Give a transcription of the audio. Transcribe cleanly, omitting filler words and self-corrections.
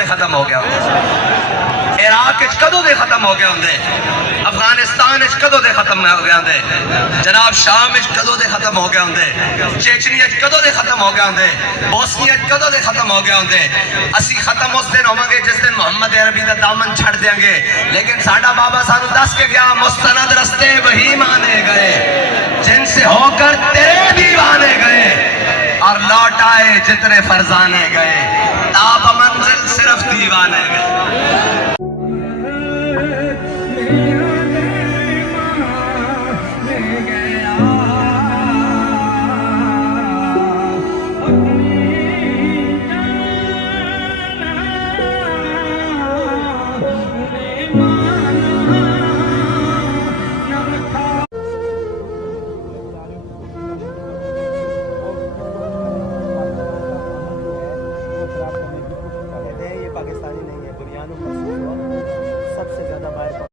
دے ختم ہو گیا ہوندے، عراق کدوں دے ختم ہو گیا ہوندے، افغانستان کدوں دے ختم ہو گیا ہوندے، جناب شام کدوں دے ختم ہو گیا ہوندے، چیچنی کدوں دے ختم ہو گیا ہوندے، بوسنی کدوں دے ختم ہو گیا ہوندے۔ اسی ختم اس دن ہوواں گے جس دن محمد عربی دا دامن چھڑ دیاں گے، لیکن ساڈا بابا سانو دس کے گیا مستند رستے وہی مانے گئے جن سے ہو کر تیرے دیوانے گئے، اور لوٹ آئے جتنے فرزانے گئے، تاب منزل صرف دیوانے گئے۔ یہ پاکستانی نہیں ہے، دنیا میں سب سے زیادہ باہر